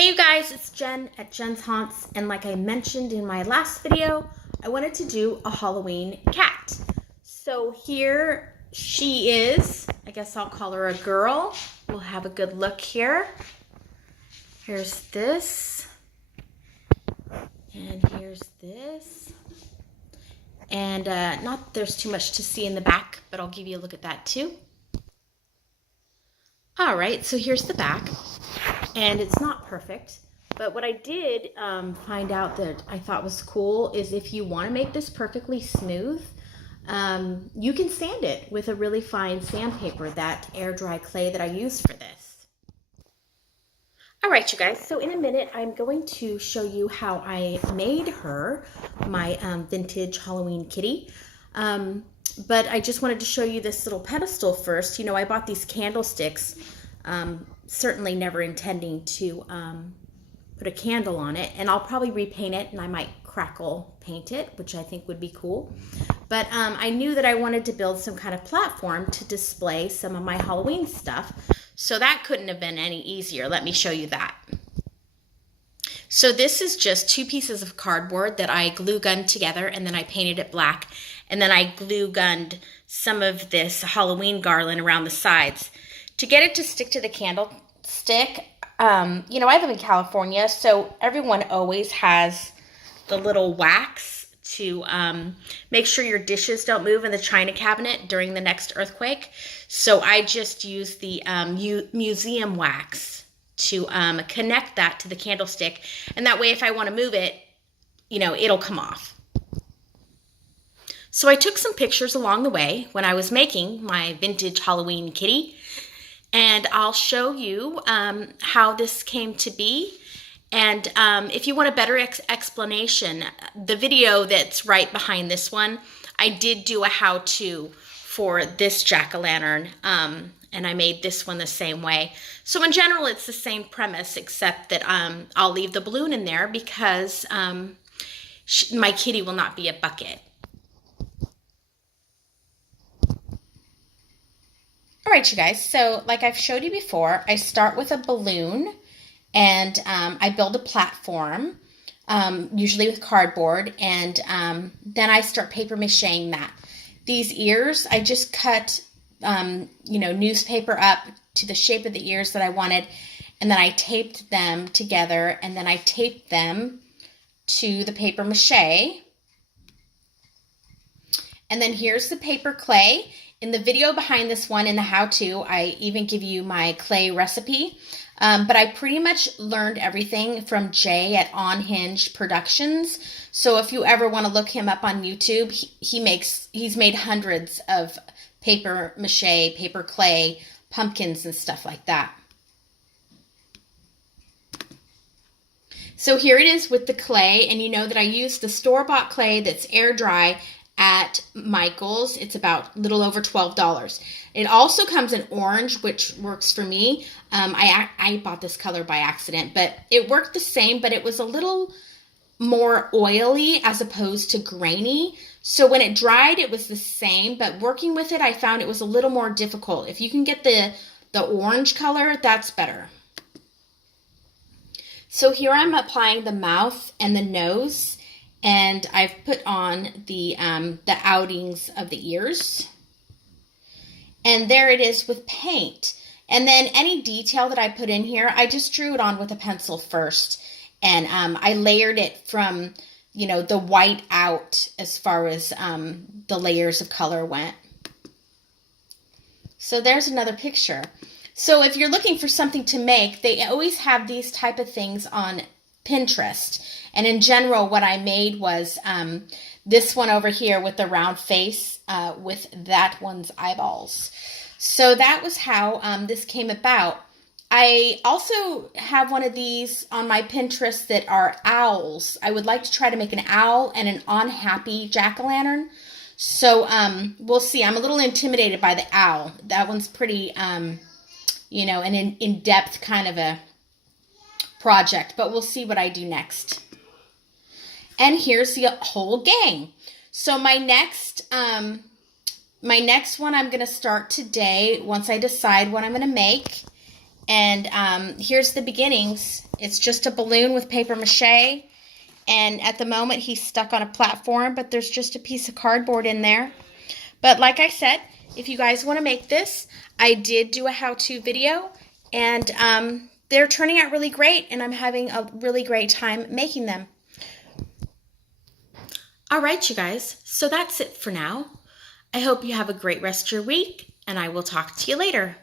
Hey you guys, it's Jen at Jen's Haunts, and like I mentioned in my last video, I wanted to do a Halloween cat. So here she is. I guess I'll call her a girl. We'll have a good look here. Here's this. And here's this. And not there's too much to see in the back, but I'll give you a look at that too. All right, so here's the back. And it's not perfect, but what I did find out that I thought was cool is if you want to make this perfectly smooth, you can sand it with a really fine sandpaper, that air dry clay that I use for this. All right, you guys, so in a minute, I'm going to show you how I made her my vintage Halloween kitty. But I just wanted to show you this little pedestal first. You know, I bought these candlesticks, certainly never intending to put a candle on it, and I'll probably repaint it, and I might crackle paint it, which I think would be cool. But I knew that I wanted to build some kind of platform to display some of my Halloween stuff, so that couldn't have been any easier. Let me show you that. So this is just 2 pieces of cardboard that I glue gunned together, and then I painted it black, and then I glue gunned some of this Halloween garland around the sides. To get it to stick to the candlestick, you know, I live in California, so everyone always has the little wax to make sure your dishes don't move in the china cabinet during the next earthquake. So I just use the museum wax to connect that to the candlestick, and that way if I want to move it, you know, it'll come off. So I took some pictures along the way when I was making my vintage Halloween kitty, and I'll show you how this came to be. And if you want a better explanation, the video that's right behind this one, I did do a how-to for this jack-o'-lantern, and I made this one the same way. So in general, it's the same premise, except that I'll leave the balloon in there because my kitty will not be a bucket. All right, you guys, so like I've showed you before, I start with a balloon, and I build a platform, usually with cardboard, and then I start paper macheing that. These ears, I just cut, you know, newspaper up to the shape of the ears that I wanted, and then I taped them together, and then I taped them to the paper mache. And then here's the paper clay. In the video behind this one, in the how-to, I even give you my clay recipe. But I pretty much learned everything from Jay at On Hinge Productions. So if you ever want to look him up on YouTube, he's made hundreds of paper mache, paper clay, pumpkins, and stuff like that. So here it is with the clay, and you know that I used the store-bought clay that's air dry at Michael's. It's about a little over $12. It also comes in orange, which works for me. I bought this color by accident, but it worked the same, but it was a little more oily as opposed to grainy. So when it dried, it was the same, but working with it, I found it was a little more difficult. If you can get the orange color, that's better. So here I'm applying the mouth and the nose, and I've put on the outings of the ears. And there it is with paint. And then any detail that I put in here, I just drew it on with a pencil first. And I layered it from, you know, the white out as far as the layers of color went. So there's another picture. So if you're looking for something to make, they always have these type of things on Pinterest. And in general, what I made was this one over here with the round face with that one's eyeballs. So that was how this came about. I also have one of these on my Pinterest that are owls. I would like to try to make an owl and an unhappy jack-o'-lantern. So we'll see. I'm a little intimidated by the owl. That one's pretty, you know, an in-depth kind of a project, but we'll see what I do next. And here's the whole gang. So my next one I'm going to start today once I decide what I'm going to make. And here's the beginnings. It's just a balloon with paper mache. And at the moment, he's stuck on a platform, but there's just a piece of cardboard in there. But like I said, if you guys want to make this, I did do a how-to video, and they're turning out really great, and I'm having a really great time making them. All right, you guys, so that's it for now. I hope you have a great rest of your week, and I will talk to you later.